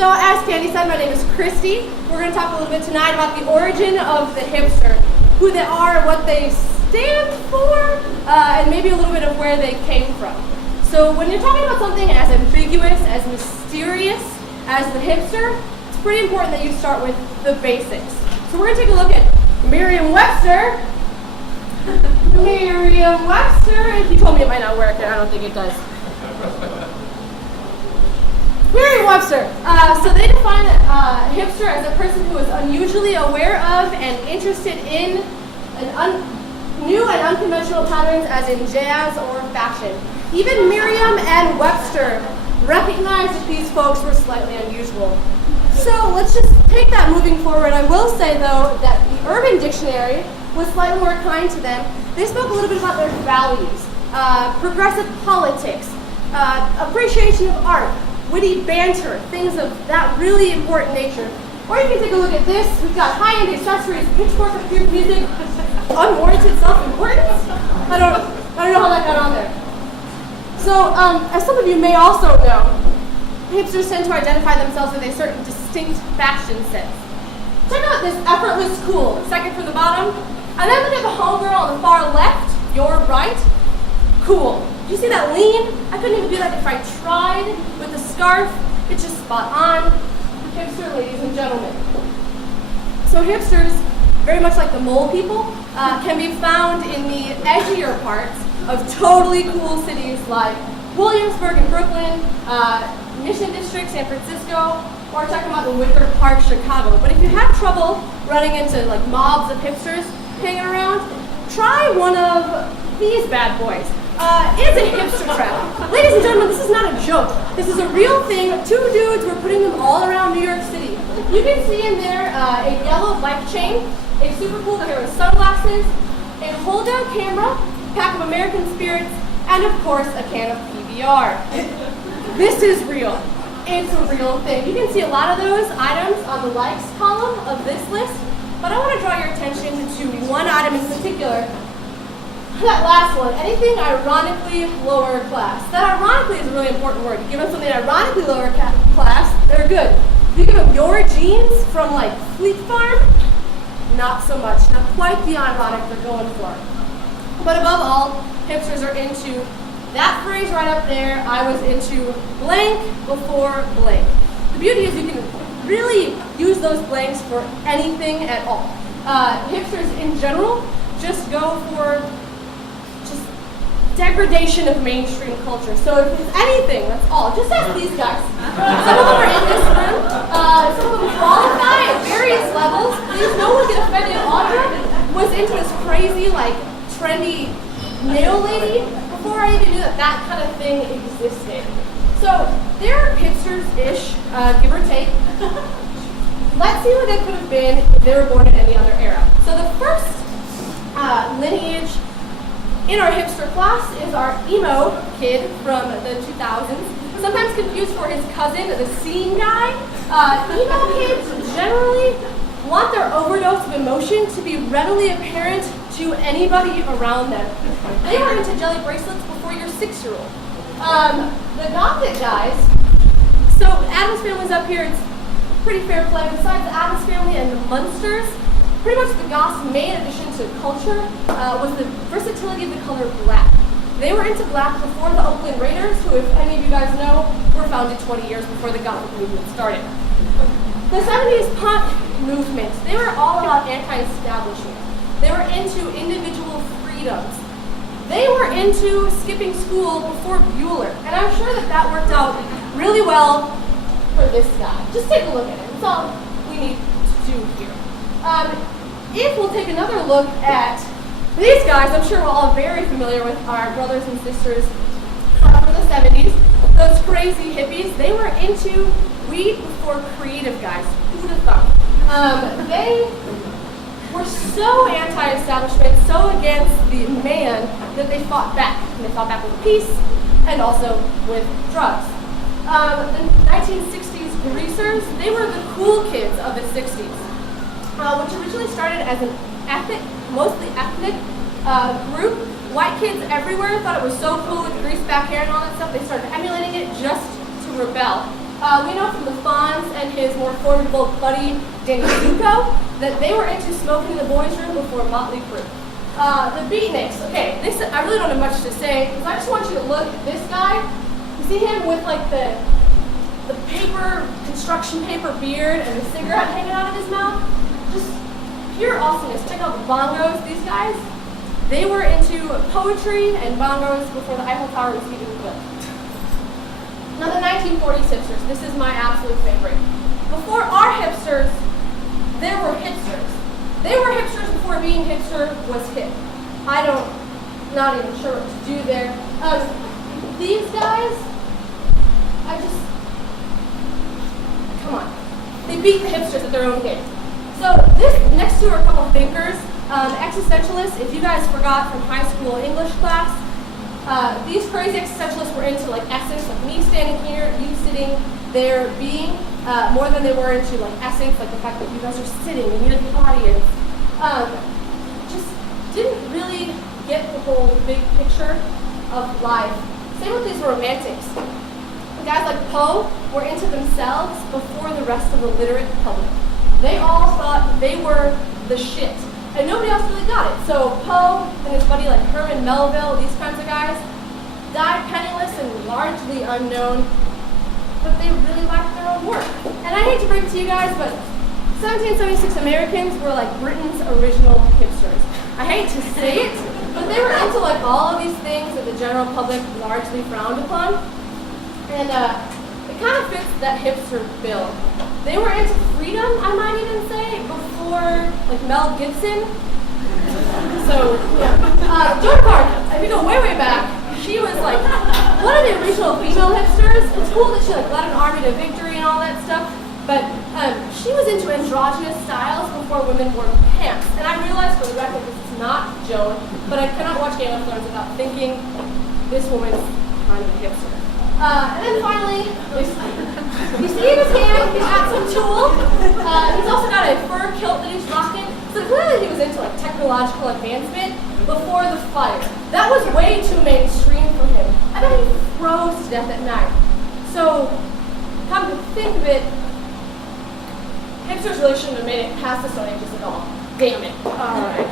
So as Candy said, my name is Kristy. We're going to talk a little bit tonight about the origin of the hipster, who they are, what they stand for, and maybe a little bit of where they came from. So when you're talking about something as ambiguous, as mysterious as the hipster, it's pretty important that you start with the basics. So we're going to take a look at Merriam-Webster. Merriam-Webster, if you told me it might not work, and I don't think it does. Merriam-Webster. So they define hipster as a person who is unusually aware of and interested in new and unconventional patterns, as in jazz or fashion. Even Merriam and Webster recognized that these folks were slightly unusual. So let's just take that moving forward. I will say, though, that the Urban Dictionary was slightly more kind to them. They spoke a little bit about their values, progressive politics, appreciation of art, witty banter, things of that really important nature. Or you can take a look at this. We've got high-end accessories, pitchfork approved music, unwarranted self-importance. I don't know how that got on there. So, as some of you may also know, hipsters tend to identify themselves with a certain distinct fashion sense. Check out this effortless cool, second from the bottom. And then look at the homegirl on the far left, your right. Cool. Do you see that lean? I couldn't even do that if I tried with the scarf. It's just spot on. Hipster, ladies and gentlemen. So hipsters, very much like the mole people, can be found in the edgier parts of totally cool cities like Williamsburg in Brooklyn, Mission District, San Francisco, or check them out in Wicker Park, Chicago. But if you have trouble running into like mobs of hipsters hanging around, try one of these bad boys. It's a hipster trap. Ladies and gentlemen, this is not a joke. This is a real thing. Two dudes were putting them all around New York City. You can see in there a yellow life chain, a super cool pair of sunglasses, a hold-down camera, a pack of American Spirits, and of course a can of PBR. This is real. It's a real thing. You can see a lot of those items on the likes column of this list, but I want to draw your attention to one item in particular. That last one, anything ironically lower class. That ironically is a really important word. You give them something ironically lower class, they're good. If you give them your jeans from like Fleet Farm, not so much. Not quite the ironic they're going for. But above all, hipsters are into that phrase right up there. I was into blank before blank. The beauty is you can really use those blanks for anything at all. Hipsters in general just go for degradation of mainstream culture. So if it's anything, that's all. Just ask these guys. Some of them are in this room. Some of them qualify at various levels. Please, no one get offended. Audra was into this crazy, like, trendy nail lady before I even knew that that kind of thing existed. So they're hipsters-ish, give or take. Let's see what they could have been if they were born in any other era. So the first lineage in our hipster class is our emo kid from the 2000s, sometimes confused for his cousin, the scene guy. Emo kids generally want their overdose of emotion to be readily apparent to anybody around them. They were into jelly bracelets before your 6-year-old. The gothic guys, so Addams Family's up here, it's pretty fair play. Besides the Addams Family and the Munsters, pretty much the Goths' main addition to culture was the versatility of the color black. They were into black before the Oakland Raiders, who, if any of you guys know, were founded 20 years before the Gothic movement started. The 70s punk movement, they were all about anti-establishment. They were into individual freedoms. They were into skipping school before Bueller, and I'm sure that that worked out really well for this guy. Just take a look at it. That's all we need to do here. If we'll take another look at these guys, I'm sure we're all very familiar with our brothers and sisters from the 70s. Those crazy hippies, they were into weed before creative guys. Who'd have thought? They were so anti-establishment, so against the man, that they fought back. And they fought back with peace and also with drugs. The 1960s greasers, they were the cool kids of the 60s. Which originally started as an mostly ethnic group. White kids everywhere thought it was so cool with greased back hair and all that stuff. They started emulating it just to rebel. We know from the Fonz and his more formidable buddy, Danny Zuko, that they were into smoking in the boys' room before Motley Crue. The Beatniks, okay, this, I really don't have much to say, because I just want you to look at this guy. You see him with like the paper, construction paper beard and the cigarette hanging out of his mouth? Just pure awesomeness. Check out the bongos, these guys. They were into poetry and bongos before the Eiffel Tower was even built. Now the 1940s hipsters, this is my absolute favorite. Before our hipsters, there were hipsters. They were hipsters before being hipster was hip. Not even sure what to do there. These guys, come on. They beat the hipsters at their own game. So this next to are a couple thinkers, existentialists. If you guys forgot from high school English class, these crazy existentialists were into like essence, like me standing here, you sitting there, being, more than they were into like essence, like the fact that you guys are sitting and you're the audience. Just didn't really get the whole big picture of life. Same with these romantics. Guys like Poe were into themselves before the rest of the literate public. They all thought they were the shit. And nobody else really got it. So Poe and his buddy like Herman Melville, these kinds of guys, died penniless and largely unknown, but they really liked their own work. And I hate to break it to you guys, but 1776 Americans were like Britain's original hipsters. I hate to say it, but they were into like all of these things that the general public largely frowned upon. And it kind of fits that hipster bill. They were into freedom, I might even say, before like Mel Gibson. So, yeah. Joan of Arc, if you go way, way back, she was like one of the original female hipsters. It's cool that she like led an army to victory and all that stuff, but she was into androgynous styles before women wore pants. And I realized for the record this is not Joan, but I cannot watch Game of Thrones without thinking this woman's kind of a hipster. And then finally, you see in his hand, he's got some tool. He's also got a fur kilt that he's rocking. So clearly he was into like technological advancement before the fire. That was way too mainstream for him. I bet he froze to death at night. So, come to think of it, hipsters really shouldn't have made it past the Stone Ages at all. Damn it. All right.